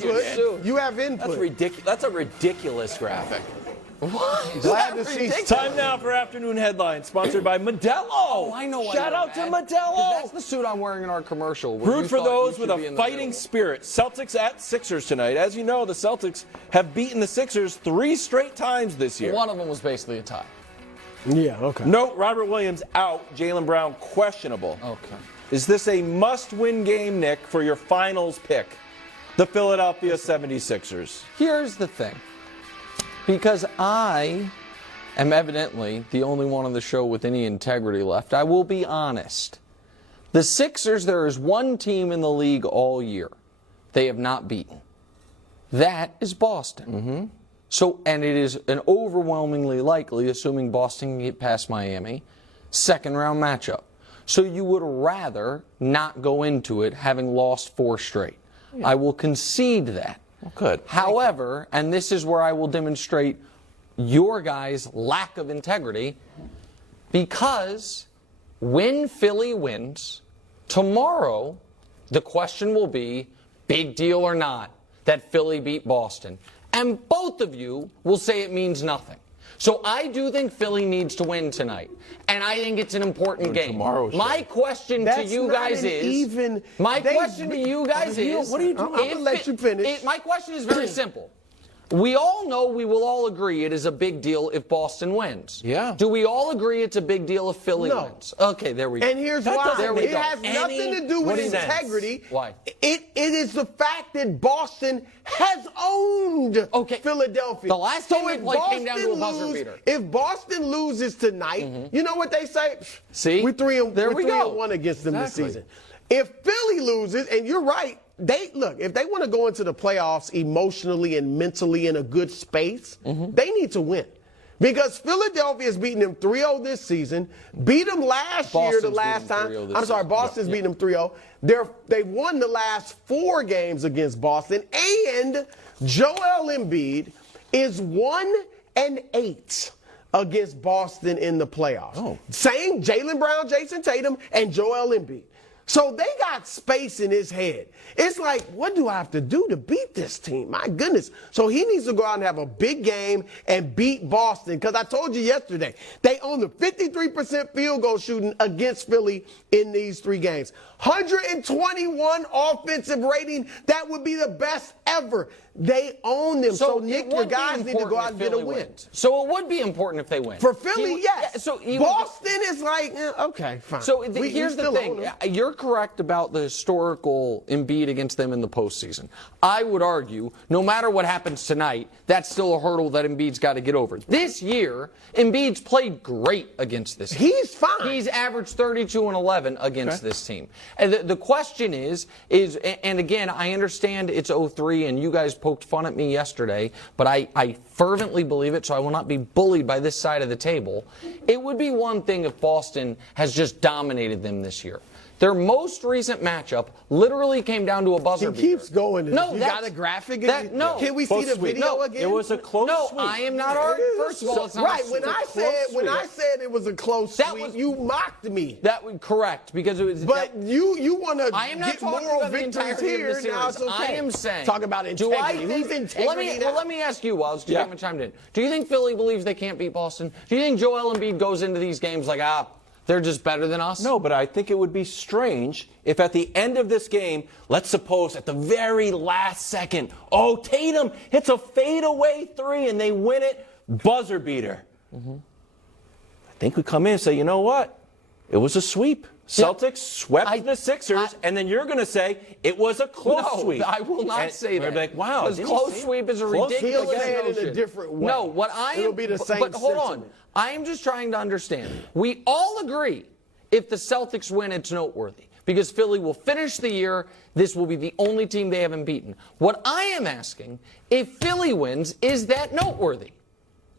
input. You have input. That's ridiculous. That's a ridiculous graphic. What? Glad to see. Time now for afternoon headlines, sponsored by Modelo. Oh, I know. Shout out to Modelo. That's the suit I'm wearing in our commercial. Brewed for those with a fighting spirit. Celtics at Sixers tonight. As you know, the Celtics have beaten the Sixers 3 straight times this year. One of them was basically a tie. Yeah, okay. Note, Robert Williams out, Jaylen Brown questionable. Okay. Is this a must-win game, Nick, for your finals pick? The Philadelphia 76ers. Here's the thing. Because I am evidently the only one on the show with any integrity left, I will be honest. The Sixers, there is one team in the league all year they have not beaten. That is Boston. Mm-hmm. So, and it is an overwhelmingly likely, assuming Boston can get past Miami, second-round matchup. So you would rather not go into it having lost 4 straight. Yeah. I will concede that. Well, good. However, and this is where I will demonstrate your guys' lack of integrity, because when Philly wins, tomorrow the question will be, big deal or not, that Philly beat Boston. And both of you will say it means nothing. So I do think Philly needs to win tonight. And I think it's an important game. My question to you guys is, my question to you guys is, what are you doing? I'm going to let you finish. My question is very simple. We all know, we will all agree it is a big deal if Boston wins. Yeah. Do we all agree it's a big deal if Philly wins? Okay, there we go. And here's why. It has nothing to do with integrity. Why? It is the fact that Boston has owned Philadelphia. The last time they played came down to a buzzer beater. If Boston loses tonight, you know what they say? See? We're 3-1 against them this season. If Philly loses, and you're right, if they want to go into the playoffs emotionally and mentally in a good space, they need to win. Because Philadelphia has beaten them 3-0 this season, beat them last year the last time. I'm sorry, Boston's beaten them 3-0. They've won the last 4 games against Boston, and Joel Embiid is 1-8 against Boston in the playoffs. Same Jaylen Brown, Jason Tatum, and Joel Embiid. So they got space in his head. It's like, what do I have to do to beat this team? My goodness. So he needs to go out and have a big game and beat Boston. Because I told you yesterday, they own the 53% field goal shooting against Philly in these 3 games. 121 offensive rating. That would be the best ever. They own them. So Nick, your guys need to go out and get a win. So it would be important if they win. For Philly, yes. Yeah, so Boston is like, okay, fine. So here's the thing. You're correct about the historical Embiid against them in the postseason. I would argue, no matter what happens tonight, that's still a hurdle that Embiid's got to get over. This year, Embiid's played great against this team. He's fine. He's averaged 32 and 11 against this team. And the question is, and again, I understand it's 0-3, and you guys poked fun at me yesterday, but I fervently believe it, so I will not be bullied by this side of the table. It would be one thing if Boston has just dominated them this year. Their most recent matchup literally came down to a buzzer beater. He keeps going. No, you got a graphic? No. Can we see the video again? It was a close sweep. No, I am not arguing. First of all, it's not right. When I said it was a close sweep, you mocked me. That was correct because it was. But you want to get moral victories here. Now it's okay. I am saying. Talk about integrity. Who's integrity? Let me ask you, Wells. You haven't chimed in. Do you think Philly believes they can't beat Boston? Do you think Joel Embiid goes into these games like, they're just better than us? No, but I think it would be strange if at the end of this game, let's suppose at the very last second, Tatum hits a fadeaway 3 and they win it, buzzer beater. I think we come in and say, you know what? It was a sweep. Celtics swept the Sixers, and then you're going to say it was a close sweep. I will not say that. We're like, wow. Because close sweep is a ridiculous notion. In a different way. No, it'll be the same But hold sentiment. on. I am just trying to understand. We all agree if the Celtics win, it's noteworthy. Because Philly will finish the year. This will be the only team they haven't beaten. What I am asking, if Philly wins, is that noteworthy?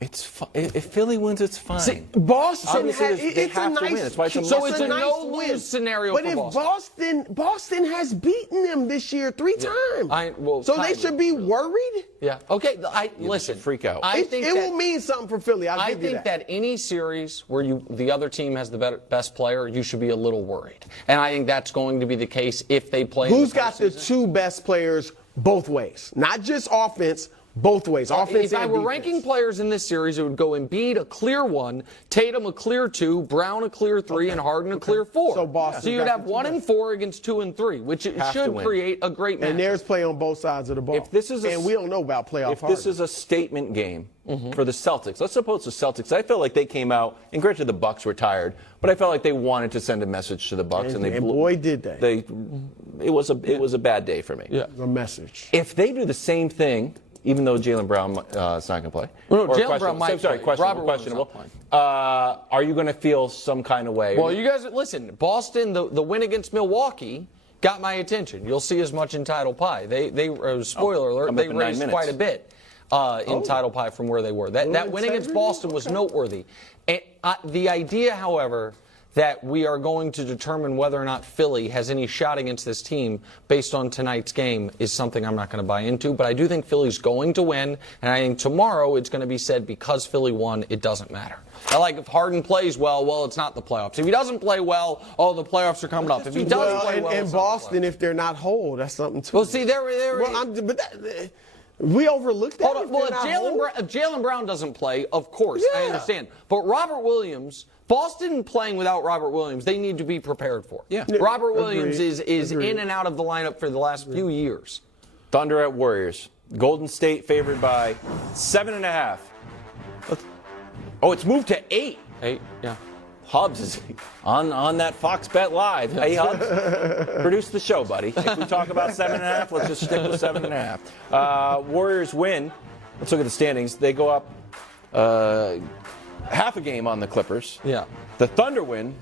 If Philly wins, it's fine. See, Boston it's a nice. So it's a no-lose scenario but for Boston. But if Boston has beaten them this year 3 times, so they should be worried. Yeah. Okay. Listen. Freak out. It will mean something for Philly. I think that any series where the other team has the best player, you should be a little worried. And I think that's going to be the case if they play. Who's got the 2 best players both ways. Not just offense, both ways. Offense If I and were defense. ranking players in this series, it would go Embiid a clear 1, Tatum a clear 2, Brown a clear 3, and Harden a clear 4. So Boston you'd got have the 1 two and 4 against 2 and 3, which it Have to should win. create a great match. And there's play on both sides of the ball. If this is and we don't know about playoff If this is a statement game for the Celtics, let's suppose the Celtics, I felt like they came out, and granted the Bucks were tired, but I felt like they wanted to send a message to the Bucks, and boy did they. It was a bad day for me. Yeah. A message. If they do the same thing, even though Jaylen Brown is not going to play. Well, no, or Jaylen Brown might play. Robert Williams questionable. not Are you going to feel some kind of way? Well, you guys, listen, Boston, the win against Milwaukee got my attention. You'll see as much in Title Pie. Spoiler alert, they raised quite a bit in Title Pie from where they were. That win against Boston was noteworthy. And, the idea, however, that we are going to determine whether or not Philly has any shot against this team based on tonight's game is something I'm not going to buy into. But I do think Philly's going to win, and I think tomorrow it's going to be said because Philly won, it doesn't matter. I like if Harden plays well, it's not the playoffs. If he doesn't play well, the playoffs are coming up. If he does play well, and Boston, if they're not whole, that's something too. Well, see, we overlooked that. Hold on. Well, if Jaylen Brown doesn't play, of course, I understand. But Robert Williams, Boston playing without Robert Williams, they need to be prepared for. Yeah. Robert Williams Agreed. is in and out of the lineup for the last few years. Thunder at Warriors. Golden State favored by 7.5. Oh, it's moved to 8. 8, yeah. Hubs is on that Fox Bet Live. Hey, Hubs, produce the show, buddy. If we talk about 7.5, let's just stick with 7.5. Warriors win. Let's look at the standings. They go up half a game on the Clippers. Yeah. The Thunder win,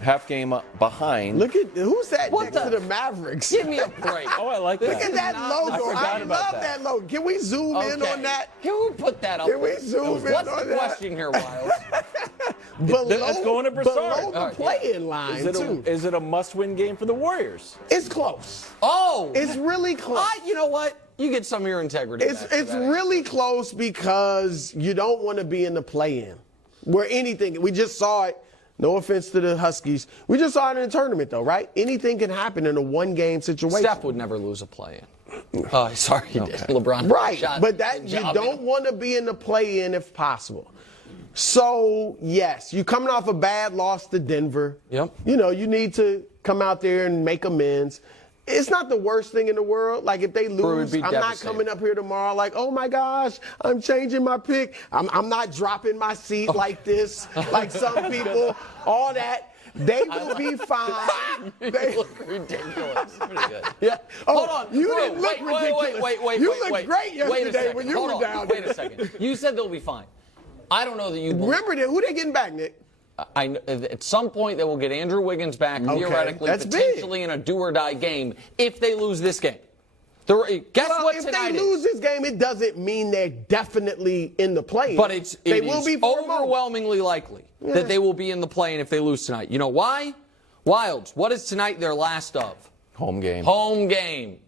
half game behind. Look at who's that What next the- to the Mavericks? Give me a break. Oh, I like that. Look at that logo. I forgot about love that. that logo. Can we zoom in Okay. on that? Can we put that up? Can we zoom in What's on the that? question here, Wiles? Below, going to Broussard. below the All right, play-in line, too. Is it a must-win game for the Warriors? It's close. Oh! It's really close. You know what? You get some of your integrity It's back for that. really close because you don't want to be in the play-in where anything. We just saw it. No offense to the Huskies. We just saw it in the tournament, though, right? Anything can happen in a one-game situation. Steph would never lose a play-in. Sorry, he did. LeBron. Right, shot but that you job. don't want to be in the play-in if possible. So, yes, you're coming off a bad loss to Denver. Yep. You know, you need to come out there and make amends. It's not the worst thing in the world. Like, if they lose, be I'm not devastating. coming up here tomorrow like, oh, my gosh, I'm changing my pick. I'm not dropping my seat like this, like some people, all that. They will be fine. They look ridiculous. Pretty good. Yeah. Oh, Hold on. you Bro, didn't look ridiculous. Wait. You looked great Wait a yesterday second. when you Hold were on. down Wait there. a second. You said they'll be fine. I don't know that you believe. Remember, who they getting back, Nick? At some point, they will get Andrew Wiggins back, theoretically, that's big. potentially in a do-or-die game if they lose this game. Guess Well, what if tonight they is? lose this game, it doesn't mean they're definitely in the play. But it they will is be for a moment. overwhelmingly likely that they will be in the play-in if they lose tonight. You know why? Wilds, what is tonight their last of? Home game. Home game.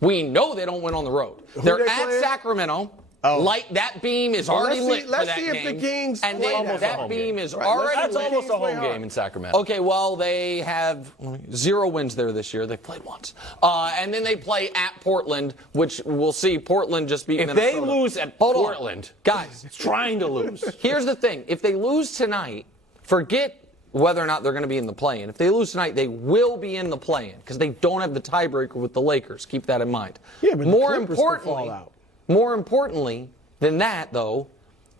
We know they don't win on the road. They're they at playing? Sacramento. Oh. Light that beam is Well, already let's see- lit for let's that see if game. the Kings and play they, that beam is Right, already That's lit. almost a play home hard. game in Sacramento. Okay, well, they have 0 wins there this year. They've played once. And then they play at Portland, which we'll see Portland just beat If Minnesota. they lose at Hold on. Portland, Guys, trying to lose. here's the thing. If they lose tonight, forget whether or not they're going to be in the play-in. If they lose tonight, they will be in the play-in because they don't have the tiebreaker with the Lakers. Keep that in mind. Yeah, but the Clippers could fall out. More importantly than that, though,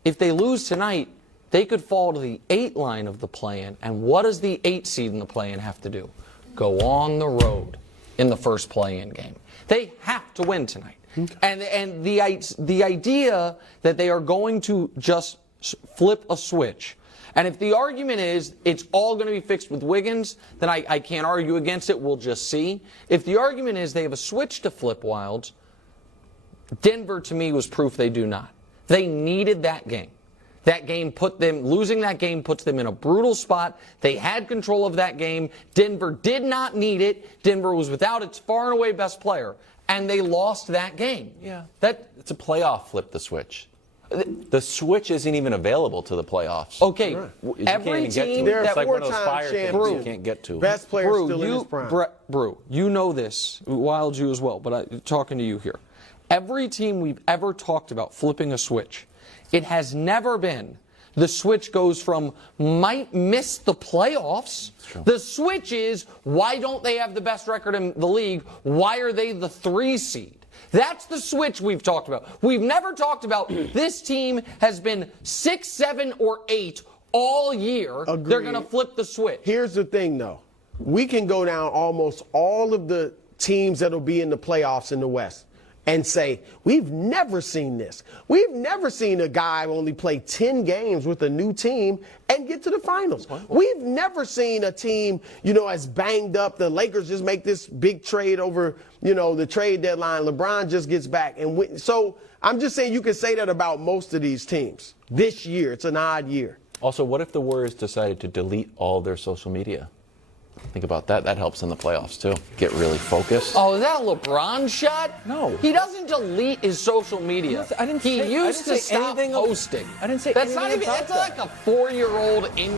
if they lose tonight, they could fall to the 8 line of the play-in. And what does the 8 seed in the play-in have to do? Go on the road in the first play-in game. They have to win tonight. Okay. And the idea that they are going to just flip a switch. And if the argument is it's all going to be fixed with Wiggins, then I can't argue against it. We'll just see. If the argument is they have a switch to flip, Wilds, Denver, to me, was proof they do not. They needed that game. That game losing that game puts them in a brutal spot. They had control of that game. Denver did not need it. Denver was without its far and away best player. And they lost that game. Yeah. It's a playoff flip the switch. The switch isn't even available to the playoffs. Okay, You can't every even get to team it. They're It's like one of those four-time fire things champions. you can't get to. Best player still in his prime. Brew, you know this, Wild you as well, but I'm talking to you here. Every team we've ever talked about flipping a switch, it has never been the switch goes from might miss the playoffs. The switch is, why don't they have the best record in the league? Why are they the 3 seed? That's the switch we've talked about. We've never talked about this team has been 6, 7, or 8 all year. Agreed. They're going to flip the switch. Here's the thing, though. We can go down almost all of the teams that will be in the playoffs in the West and say, we've never seen this. We've never seen a guy only play 10 games with a new team and get to the finals. We've never seen a team, as banged up. The Lakers just make this big trade over, the trade deadline. LeBron just gets back. And so I'm just saying you can say that about most of these teams. This year, it's an odd year. Also, what if the Warriors decided to delete all their social media? Think about that. That helps in the playoffs, too. Get really focused. Oh, is that a LeBron shot? No. He doesn't delete his social media. I didn't he say- used I didn't to say stop anything posting. I didn't say that's anything not even. about That's like a 4-year-old in